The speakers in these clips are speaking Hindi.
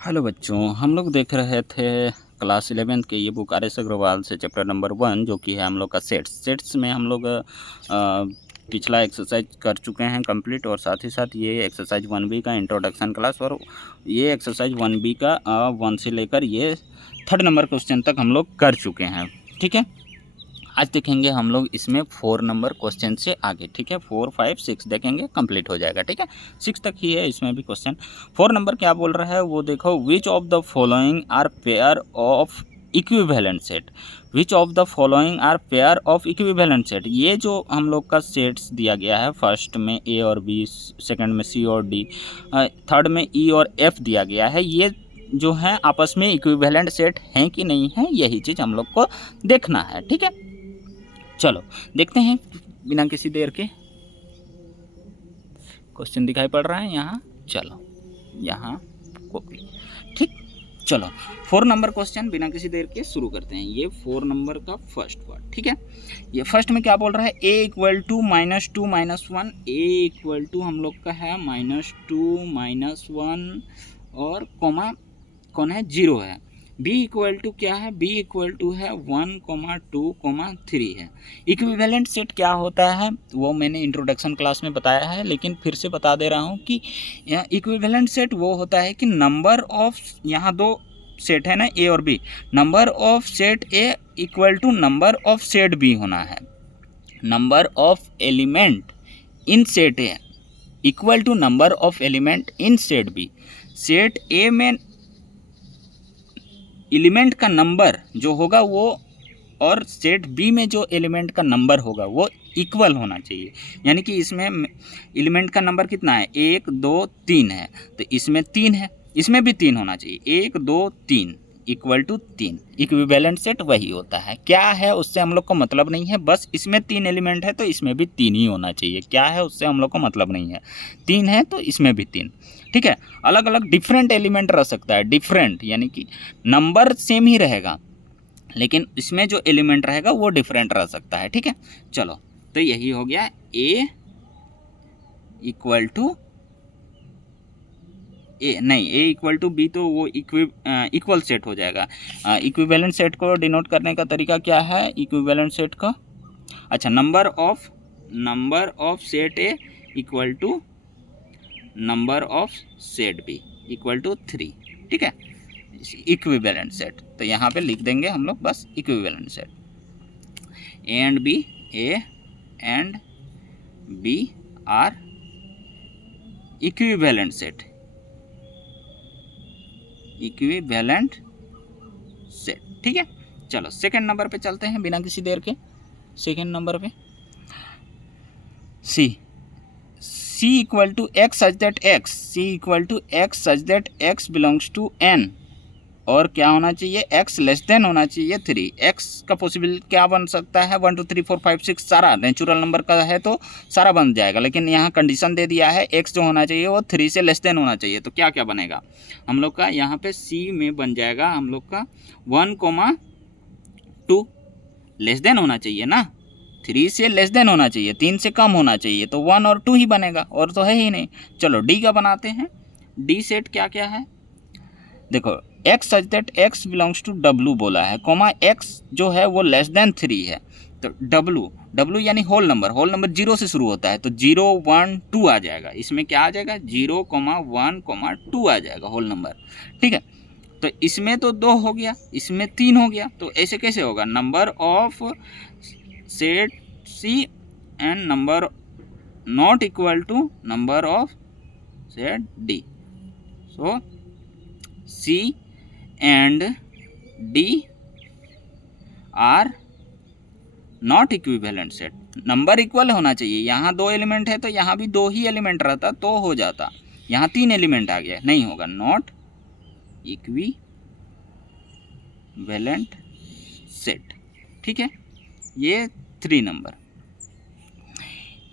हेलो बच्चों, हम लोग देख रहे थे क्लास 11 के ये बुक आर.एस. अग्रवाल से चैप्टर नंबर 1 जो कि है हम लोग का सेट्स में हम लोग पिछला एक्सरसाइज कर चुके हैं कंप्लीट और साथ ही साथ ये एक्सरसाइज 1B का इंट्रोडक्शन क्लास और ये एक्सरसाइज 1B का 1 से लेकर ये 3rd नंबर क्वेश्चन तक हम लोग कर चुके हैं। ठीक है, आज देखेंगे हम लोग इसमें 4 नंबर क्वेश्चन से आगे। ठीक है, 4, 5, 6 देखेंगे, कंप्लीट हो जाएगा। ठीक है, 6 तक ही है इसमें भी क्वेश्चन। 4 नंबर क्या बोल रहा है वो देखो, which of the following are pair of equivalent set. Which of the following are pair of equivalent set. ये जो हम लोग का सेट्स दिया गया है, फर्स्ट में ए और बी, सेकंड में सी और डी, थर्ड में ई और एफ दिया गया है, ये जो है आपस में इक्विवेलेंट सेट हैं कि नहीं है, यही चीज़ हम लोग को देखना है। ठीक है, चलो देखते हैं बिना किसी देर के। क्वेश्चन दिखाई पड़ रहा है यहाँ, चलो यहाँ कॉपी। ठीक, चलो 4 नंबर क्वेश्चन बिना किसी देर के शुरू करते हैं। ये 4 नंबर का फर्स्ट पार्ट। ठीक है, ये फर्स्ट में क्या बोल रहा है, a equal to -2 -1। a equal to हम लोग का है -2 -1 और कॉमा कौन है, 0 है। b इक्वल टू क्या है, b इक्वल टू है 1, 2, 3 है। इक्विवेलेंट सेट क्या होता है वो मैंने इंट्रोडक्शन क्लास में बताया है, लेकिन फिर से बता दे रहा हूँ कि इक्विवेलेंट सेट वो होता है कि नंबर ऑफ, यहाँ दो सेट है ना ए और B, number of set A equal to number of set B होना है। Number of element in set A equal to number of element in set B. Set A में एलिमेंट का नंबर जो होगा वो और सेट बी में जो एलिमेंट का नंबर होगा वो इक्वल होना चाहिए। यानी कि इसमें एलिमेंट का नंबर कितना है, 1, 2, 3 है, तो इसमें 3 है, इसमें भी 3 होना चाहिए। 1, 2, 3 इक्वल टू 3। इक्विवेलेंट सेट वही होता है। क्या है उससे हम लोग को मतलब नहीं है, बस इसमें 3 एलिमेंट है तो इसमें भी 3 ही होना चाहिए। क्या है उससे हम लोग को मतलब नहीं है, 3 है तो इसमें भी 3। ठीक है, अलग अलग डिफरेंट एलिमेंट रह सकता है, डिफरेंट यानी कि नंबर सेम ही रहेगा लेकिन इसमें जो एलिमेंट रहेगा वो डिफरेंट रह सकता है। ठीक है, चलो तो यही हो गया a इक्वल टू ए, नहीं a इक्वल टू बी तो वो इक्वल सेट हो जाएगा। इक्विवेलेंट सेट को डिनोट करने का तरीका क्या है इक्विवेलेंट सेट का, अच्छा number of set A equal to number of set B equal to 3। ठीक है, इक्विवेलेंट सेट तो यहाँ पे लिख देंगे हम लोग बस equivalent set. A and B are equivalent set, equivalent set. ठीक है, चलो सेकंड नंबर पे चलते हैं बिना किसी देर के। सेकंड नंबर पे c equal to x such that x belongs to N, और क्या होना चाहिए, x लेस देन होना चाहिए 3। x का पॉसिबल क्या बन सकता है, 1, 2, 3, 4, 5, 6 सारा नेचुरल नंबर का है तो सारा बन जाएगा, लेकिन यहाँ कंडीशन दे दिया है x जो होना चाहिए वो 3 से लेस देन होना चाहिए। तो क्या क्या बनेगा हम लोग का, यहाँ पे c में बन जाएगा हम लोग का 1, 2 लेस देन होना चाहिए ना, 3 से लेस देन होना चाहिए, 3 से कम होना चाहिए, तो 1 और 2 ही बनेगा और तो है ही नहीं। चलो d का बनाते हैं। d सेट क्या क्या है देखो, x such that x belongs to w बोला है, कॉमा x जो है वो लेस देन 3 है, तो w यानी होल नंबर 0 से शुरू होता है तो 0, 1, 2 आ जाएगा। इसमें क्या आ जाएगा 0, 1, 2 आ जाएगा होल नंबर। ठीक है, तो इसमें तो 2 हो गया, इसमें 3 हो गया, तो ऐसे कैसे होगा, number of set C and number not equal to number of set D. So C and D are not equivalent set. Number equal होना चाहिए, यहाँ 2 एलिमेंट है तो यहाँ भी 2 ही एलिमेंट रहता तो हो जाता, यहाँ 3 एलिमेंट आ गया, नहीं होगा, नॉट इक्विवेलेंट सेट। ठीक है, ये 3 number.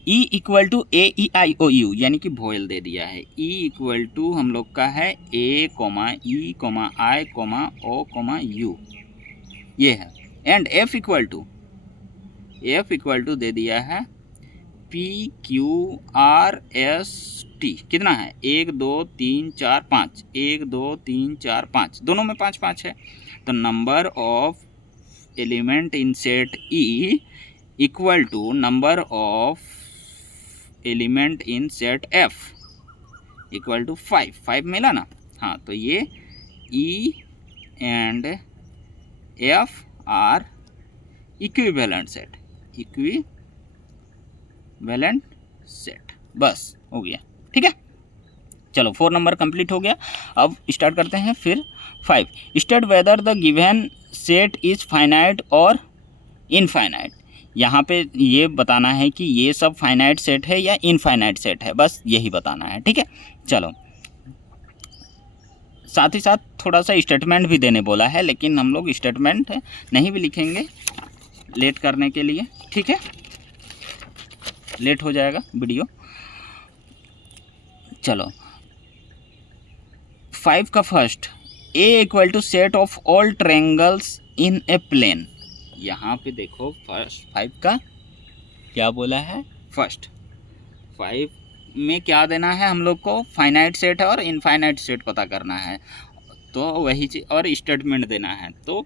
E equal to A E I O U यानी कि वोवेल दे दिया है। E इक्वल टू हम लोग का है A, E, I, O, U, ये है। एंड F इक्वल टू दे दिया है PQRST कितना है? 1 2 3 4 5, 1 2 3 4 5, दोनों में 5 5 है। तो number of element in set E equal to number of element in set F equal to 5। 5 मिला ना? हाँ, तो ये E and F are equivalent set, equivalent set, बस हो गया। ठीक है, चलो 4 नंबर कंप्लीट हो गया। अब स्टार्ट करते हैं फिर 5। State whether the given set is finite और इनफाइनाइट। यहाँ पे ये बताना है कि ये सब फाइनाइट सेट है या इनफाइनाइट सेट है, बस यही बताना है। ठीक है, चलो साथ ही साथ थोड़ा सा स्टेटमेंट भी देने बोला है, लेकिन हम लोग स्टेटमेंट नहीं भी लिखेंगे लेट करने के लिए। ठीक है, लेट हो जाएगा वीडियो। चलो 5 का first, A equal to set of all triangles in a plane. यहाँ पे देखो फर्स्ट 5 का क्या बोला है? फर्स्ट 5 में क्या देना है हम लोग को? फाइनाइट सेट और इनफाइनाइट सेट पता करना है, तो वही चीज, और स्टेटमेंट देना है। तो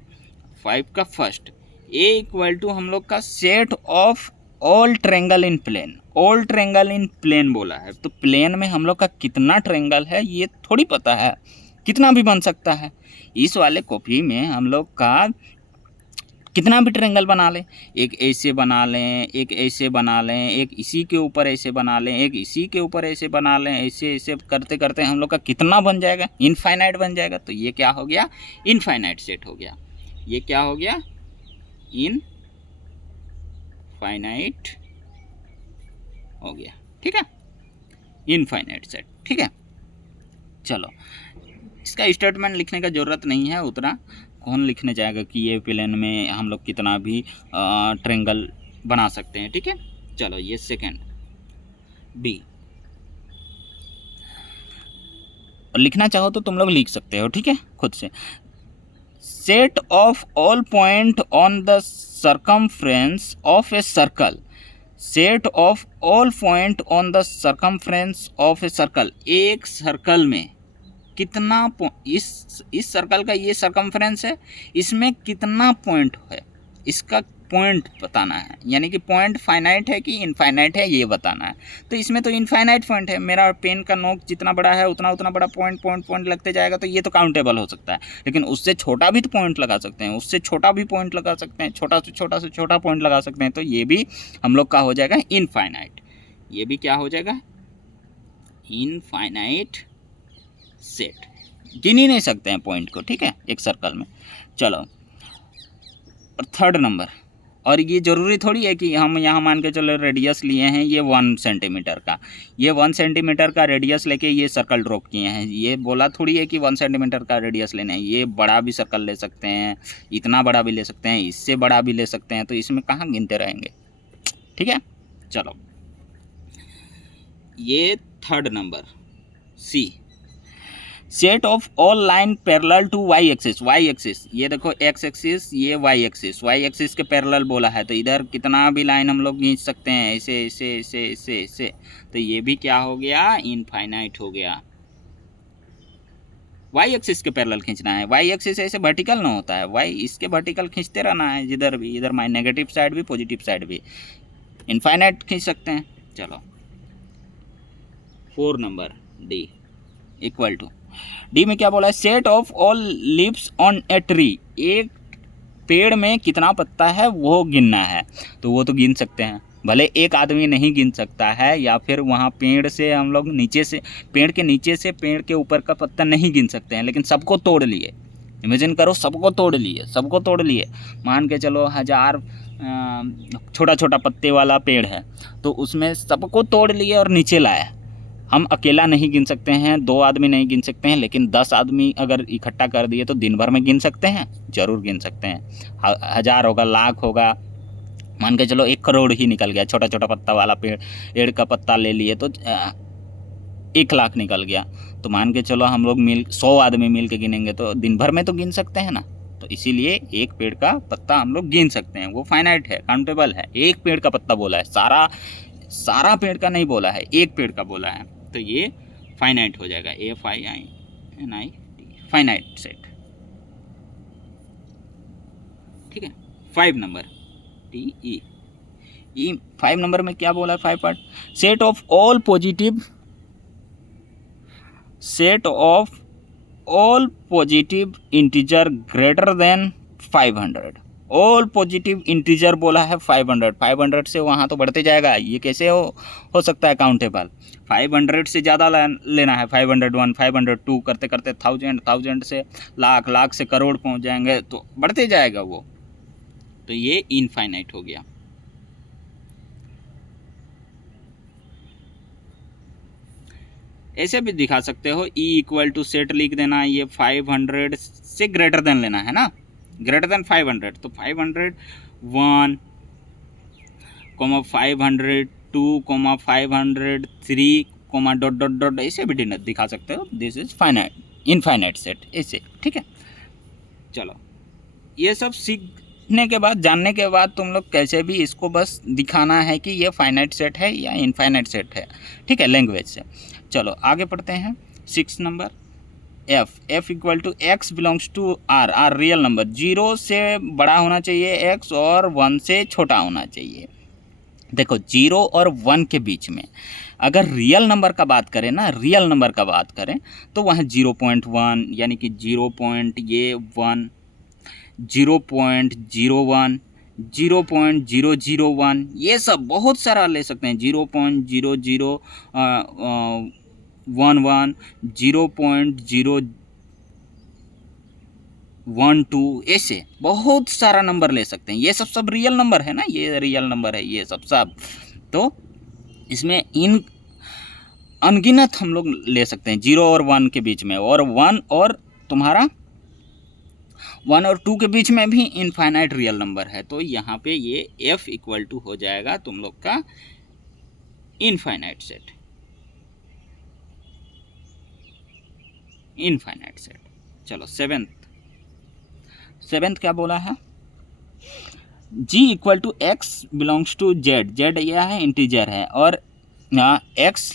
5 का फर्स्ट, A इक्वल टू हम लोग का set of all triangle in plane. All triangle in plane बोला है, तो प्लेन में हम लोग का कितना ट्रायंगल है ये थोड़ी पता है, कितना भी बन सकता है। इस वाले कॉपी में हम लोग का कितना भी ट्रायंगल बना लें, एक ऐसे बना लें, एक ऐसे बना लें, एक इसी के ऊपर ऐसे बना लें, एक इसी के ऊपर ऐसे बना लें, ऐसे ऐसे करते करते हम लोग का कितना बन जाएगा? इनफाइनाइट बन जाएगा। तो ये क्या हो गया? इनफाइनाइट सेट हो गया। ये क्या हो गया? इनफाइनाइट हो गया। ठीक है, इनफाइनाइट सेट। ठीक है, चलो इसका स्टेटमेंट लिखने का ज़रूरत नहीं है उतना, कौन लिखने जाएगा कि ये प्लेन में हम लोग कितना भी ट्रायंगल बना सकते हैं। ठीक है, चलो ये सेकंड B। लिखना चाहो तो तुम लोग लिख सकते हो, ठीक है, खुद से। Set of all point on the circumference of a circle. Set of all point on the circumference of a circle. एक सर्कल में कितना इस सर्कल का ये सर्कमफ्रेंस है, इसमें कितना पॉइंट है, इसका पॉइंट बताना है। यानी कि पॉइंट फाइनाइट है कि इनफाइनाइट है ये बताना है। तो इसमें तो इनफाइनाइट पॉइंट है, मेरा पेन का नोक जितना बड़ा है उतना उतना बड़ा पॉइंट पॉइंट पॉइंट लगते जाएगा, तो ये तो काउंटेबल हो सकता है। लेकिन उससे छोटा भी तो पॉइंट लगा सकते हैं, उससे छोटा भी पॉइंट लगा सकते हैं, छोटा से छोटा पॉइंट लगा सकते हैं। तो ये भी हम लोग का हो जाएगा इनफाइनाइट। ये भी क्या हो जाएगा? Infinite set. गिन ही नहीं सकते हैं पॉइंट को, ठीक है, एक सर्कल में। चलो और थर्ड नंबर, और ये ज़रूरी थोड़ी है कि हम यहाँ मान के चलो रेडियस लिए हैं ये 1 सेंटीमीटर का, ये 1 सेंटीमीटर का रेडियस लेके ये सर्कल ड्रॉप किए हैं। ये बोला थोड़ी है कि 1 सेंटीमीटर का रेडियस लेना है। ये बड़ा भी सर्कल ले सकते हैं, इतना बड़ा भी ले सकते हैं, इससे बड़ा भी ले सकते हैं। तो इसमें कहाँ गिनते रहेंगे? ठीक है, चलो ये third number C। Set of all line parallel to Y axis. Y axis ये देखो, एक्स एक्सिस, ये वाई एक्सिस। वाई एक्सिस के पैरेलल बोला है, तो इधर कितना भी लाइन हम लोग खींच सकते हैं, ऐसे ऐसे ऐसे ऐसे ऐसे। तो ये भी क्या हो गया? इनफाइनाइट हो गया। वाई एक्सिस के पैरेलल खींचना है। वाई एक्सिस ऐसे वर्टिकल ना होता है, वाई इसके वर्टिकल खींचते रहना है, जिधर भी, इधर माई नेगेटिव साइड भी पॉजिटिव साइड भी, इनफाइनाइट खींच सकते हैं। चलो 4 number D equal to, D में क्या बोला है? Set of all leaves on a tree. एक पेड़ में कितना पत्ता है वो गिनना है। तो वो तो गिन सकते हैं, भले एक आदमी नहीं गिन सकता है, या फिर वहाँ पेड़ से हम लोग नीचे से, पेड़ के नीचे से पेड़ के ऊपर का पत्ता नहीं गिन सकते हैं, लेकिन सबको तोड़ लिए। इमेजिन करो, सबको तोड़ लिए, सबको तोड़ लिए। मान के चलो 1000 छोटा छोटा पत्ते वाला पेड़ है, तो उसमें सबको तोड़ लिए और नीचे लाया। हम अकेला नहीं गिन सकते हैं, 2 आदमी नहीं गिन सकते हैं, लेकिन 10 आदमी अगर इकट्ठा कर दिए तो दिन भर में गिन सकते हैं, ज़रूर गिन सकते हैं। 1000 होगा, लाख होगा, मान के चलो 1 करोड़ ही निकल गया। छोटा छोटा पत्ता वाला पेड़ का पत्ता ले लिए तो 1 लाख निकल गया। तो मान के चलो हम लोग 100 आदमी मिल के गिनेंगे तो दिन भर में तो गिन सकते हैं ना। तो इसीलिए एक पेड़ का पत्ता हम लोग गिन सकते हैं, वो फाइनाइट है, काउंटेबल है। एक पेड़ का पत्ता बोला है, सारा सारा पेड़ का नहीं बोला है, एक पेड़ का बोला है, तो ये फाइनाइट हो जाएगा, FINIT, फाइनाइट सेट। ठीक है। 5 नंबर TE। 5 नंबर में क्या बोला है? 5 part, set of all positive integer greater than 500। All positive integer बोला है 500, 500 से वहाँ तो बढ़ते जाएगा, ये कैसे हो सकता है काउंटेबल? 500 से ज़्यादा लेना है, 501, 502 करते करते 1000 से लाख, लाख से करोड़ पहुँच जाएंगे, तो बढ़ते जाएगा वो, तो ये इनफाइनाइट हो गया। ऐसे भी दिखा सकते हो, E= सेट लिख देना, ये 500 से ग्रेटर देन लेना है ना, ग्रेटर देन 500, तो 501, 502, 503, डॉट ऐसे भी दिखा सकते हो। This is finite, infinite set, ऐसे। ठीक है। चलो, ये सब सीखने के बाद, जानने के बाद तुम लोग कैसे भी इसको बस दिखाना है कि ये फाइनाइट सेट है या इनफाइनाइट सेट है। ठीक है, लैंग्वेज से। चलो आगे पढ़ते हैं। 6 number F = X belongs to R real number, 0 से बड़ा होना चाहिए X और 1 से छोटा होना चाहिए। देखो 0 और 1 के बीच में अगर रियल नंबर का बात करें ना, रियल नंबर का बात करें तो वहाँ 0.1 यानी कि 0.1, 0.01, 0.001, ये सब बहुत सारा ले सकते हैं। 0.0011, 0.012, ऐसे बहुत सारा नंबर ले सकते हैं। ये सब रियल नंबर है ना, ये रियल नंबर है, ये सब। तो इसमें इन अनगिनत हम लोग ले सकते हैं 0 और 1 के बीच में, और 1 और तुम्हारा 1 और 2 के बीच में भी इनफाइनाइट रियल नंबर है। तो यहाँ पे ये F= हो जाएगा तुम लोग का इनफाइनाइट सेट, इनफाइनाइट सेट। चलो 7th क्या बोला है? G = X belongs to Z, Z यह है इंटीजर है, और X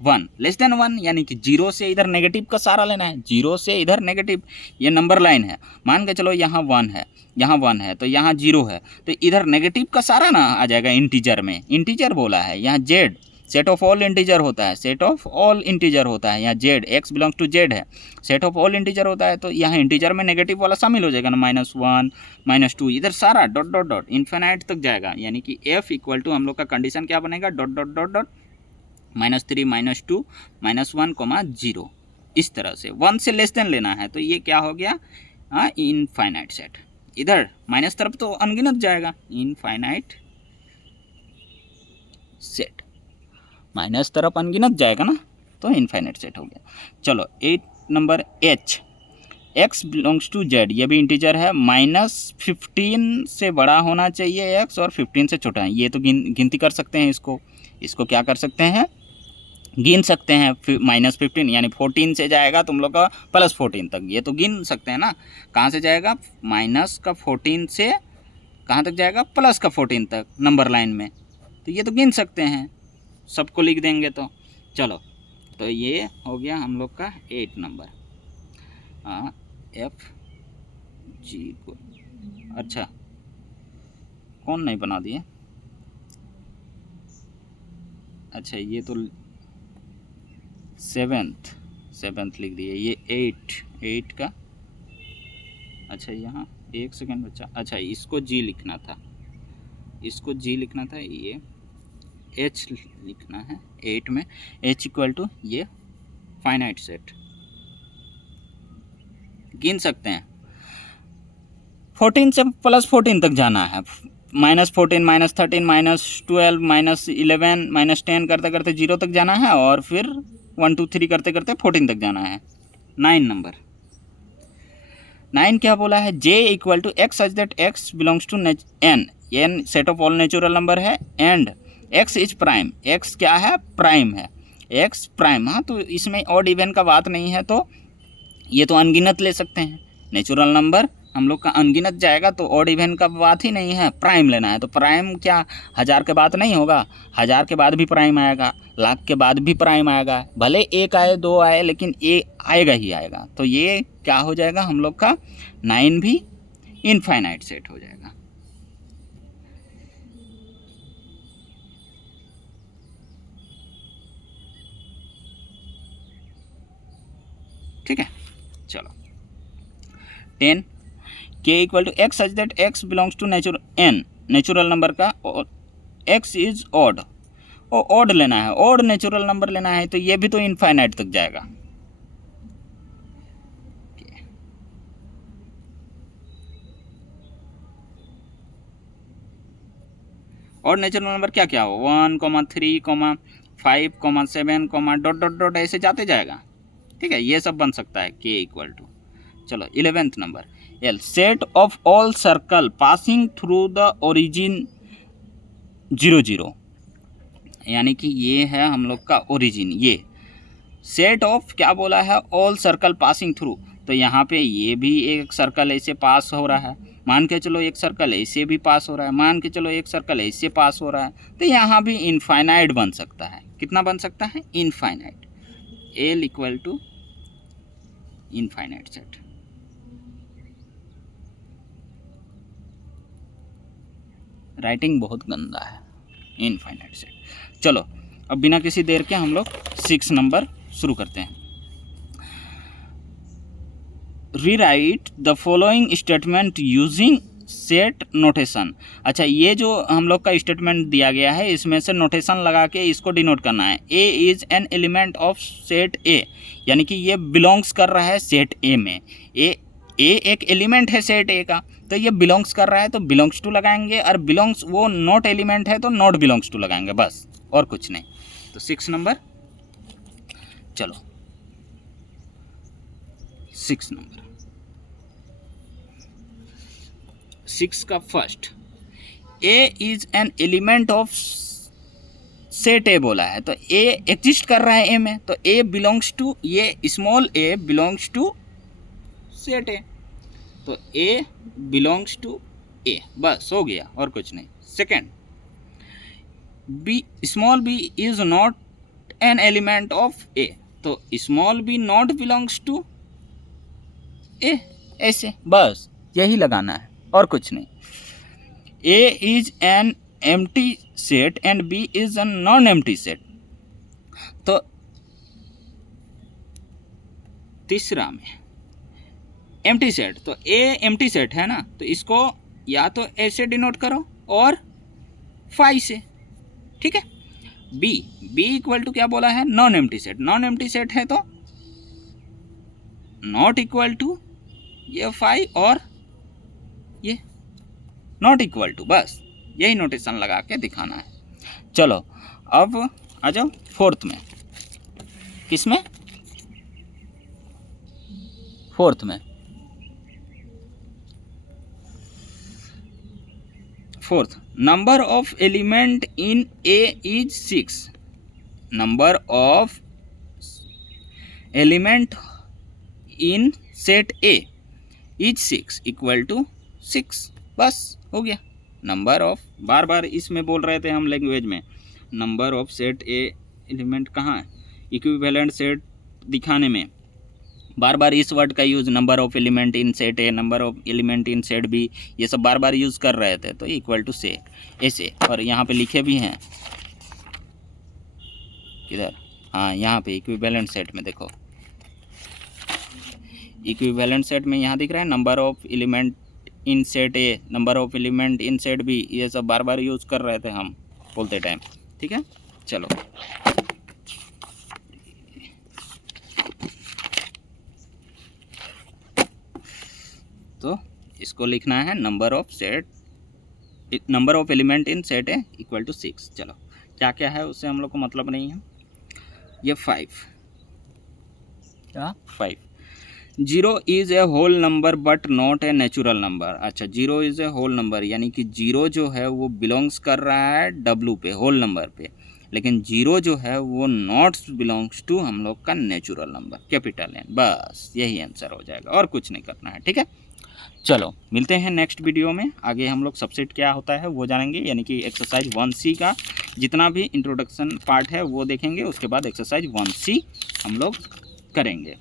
<1 यानी कि 0 से इधर नेगेटिव का सारा लेना है, 0 से इधर नेगेटिव, ये नंबर लाइन है। मान के चलो यहाँ 1 है, यहाँ 1 है, तो यहाँ 0 है, तो इधर नेगेटिव का सारा ना आ जाएगा इंटीजर में। इंटीजर बोला है यहाँ Z, set of all integer होता है, सेट ऑफ ऑल इंटीजर होता है यहाँ Z, X belongs to Z है, सेट ऑफ ऑल इंटीजर होता है, तो यहाँ इंटीजर में नेगेटिव वाला शामिल हो जाएगा ना, -1, -2, इधर सारा डॉट इन्फिनाइट तक जाएगा। यानी कि F= हम लोग का कंडीशन क्या बनेगा? डॉट -3, -2, -1, 0, इस तरह से 1 से लेस देन लेना है, तो ये क्या हो गया? Infinite set. इधर माइनस तरफ तो अनगिनत जाएगा, इनफाइनाइट सेट, माइनस तरफ अनगिनत जाएगा ना, तो इनफाइनाइट सेट हो गया। चलो 8 number H, X belongs to Z, ये भी इंटीजर है, -15 से बड़ा होना चाहिए X और 15 से छोटा है। ये तो गिनती कर सकते हैं, इसको क्या कर सकते हैं? गिन सकते हैं। -15 यानी 14 से जाएगा तुम लोग का +14 तक, ये तो गिन सकते हैं ना। कहाँ से जाएगा? -14 से कहाँ तक जाएगा? +14 तक नंबर लाइन में, तो ये तो गिन सकते हैं, सबको लिख देंगे तो। चलो, तो ये हो गया हम लोग का 8 नंबर। F G को, अच्छा कौन नहीं बना दिए? अच्छा ये तो 7th लिख दिए, ये 8 का। अच्छा यहाँ 1 सेकेंड बच्चा, अच्छा इसको G लिखना था, ये H लिखना है 8 में। H = ये फाइनाइट सेट, गिन सकते हैं। 14 से +14 तक जाना है, -14, -13, -12, -11, -10 करते करते 0 तक जाना है, और फिर 1 2 3 करते करते 14 तक जाना है। 9 नंबर, 9 क्या बोला है? J = X such that X belongs to N set of all natural number है, and X is prime, X क्या है? प्राइम है, X प्राइम। हाँ, तो इसमें ऑड इवन का बात नहीं है, तो ये तो अनगिनत ले सकते हैं, नेचुरल नंबर हम लोग का अनगिनत जाएगा तो ऑड इवन का बात ही नहीं है, प्राइम लेना है। तो प्राइम क्या 1000 के बाद नहीं होगा, 1000 के बाद भी प्राइम आएगा, लाख के बाद भी प्राइम आएगा, भले एक आए दो आए लेकिन ये आएगा ही आएगा। तो ये क्या हो जाएगा हम लोग का 9 भी इनफाइनाइट सेट हो जाएगा। ठीक है, चलो 10 k equal to x such that x belongs to natural number का और x इज ऑड, और ऑड लेना है, ऑड नेचुरल नंबर लेना है, तो ये भी तो इनफाइनाइट तक जाएगा। ऑड नेचुरल नंबर क्या क्या हो 1, 3, 5, 7, डॉट डॉट डॉट ऐसे जाते जाएगा। ठीक है, ये सब बन सकता है k इक्वल टू। चलो 11th number L set of all circle passing through the origin 0 0, यानी कि ये है हम लोग का ओरिजिन। ये सेट ऑफ क्या बोला है, ऑल सर्कल पासिंग थ्रू, तो यहाँ पे ये भी एक सर्कल ऐसे पास हो रहा है, मान के चलो एक सर्कल ऐसे भी पास हो रहा है, मान के चलो एक सर्कल ऐसे पास हो रहा है, तो यहाँ भी इनफाइनाइट बन सकता है। कितना बन सकता है, infinite. L equal to infinite set. Writing बहुत गंदा है, इनफाइनाइट सेट। चलो अब बिना किसी देर के हम लोग 6 नंबर शुरू करते हैं। Rewrite the following statement using set notation. अच्छा, ये जो हम लोग का स्टेटमेंट दिया गया है इसमें से नोटेशन लगा के इसको डिनोट करना है। A is an element of set ए, यानी कि ये बिलोंग्स कर रहा है सेट ए में। ए एक एलिमेंट है सेट ए का, तो ये बिलोंग्स कर रहा है तो बिलोंग्स टू लगाएंगे, और बिलोंग्स वो नॉट एलिमेंट है तो नॉट बिलोंग्स टू लगाएंगे, बस और कुछ नहीं। तो 6 नंबर, चलो 6 नंबर, 6 का first, A is N element of set ए बोला है, तो ए एग्जिस्ट कर रहा है ए में, तो ए बिलोंग्स टू, ये small A belongs to set A, तो ए बिलोंग्स टू ए, बस हो गया और कुछ नहीं। Second, b small b is not an element of A, तो small b not belongs to A, ऐसे बस यही लगाना है और कुछ नहीं। A is an empty set and B is an non empty set, तो तीसरा में एम्प्टी सेट, तो ए एम्प्टी सेट है ना, तो इसको या तो ऐसे डिनोट करो और 5 से। ठीक है, बी इक्वल टू क्या बोला है, non empty set, non empty set है तो नॉट इक्वल टू ये 5 और ये नॉट इक्वल टू, बस यही नोटेशन लगा के दिखाना है। चलो अब आ जाओ 4th में, किसमें, 4th में, 4th, number of element in A is 6, number of element in set A is 6 equal to 6, बस हो गया। नंबर ऑफ, बार बार इसमें बोल रहे थे हम लैंग्वेज में, number of set A element कहाँ है, इक्विवेलेंट सेट दिखाने में बार बार इस वर्ड का use, number of element in set A, number of element in set B, ये सब बार बार यूज़ कर रहे थे, तो इक्वल टू से ऐसे, और यहाँ पे लिखे भी हैं किधर, हाँ यहाँ पे इक्विवेलेंट सेट में देखो, इक्विवेलेंट सेट में यहाँ दिख रहा है number of element in set A, number of element in set B, ये सब बार बार यूज़ कर रहे थे हम बोलते टाइम। ठीक है, चलो तो इसको लिखना है number of element in set A equal to 6। चलो क्या क्या है उससे हम लोग को मतलब नहीं है। ये 5, क्या 5, 0 is a whole number but not a natural number. अच्छा, 0 इज़ ए होल नंबर, यानी कि 0 जो है वो बिलोंग्स कर रहा है W पे, होल नंबर पे, लेकिन 0 जो है वो नॉट बिलोंग्स टू हम लोग का नेचुरल नंबर, कैपिटल N। बस यही आंसर हो जाएगा और कुछ नहीं करना है, ठीक है। चलो मिलते हैं नेक्स्ट वीडियो में, आगे हम लोग सबसेट क्या होता है वो जानेंगे, यानी कि एक्सरसाइज 1C का जितना भी इंट्रोडक्शन पार्ट है वो देखेंगे, उसके बाद एक्सरसाइज 1C हम लोग करेंगे।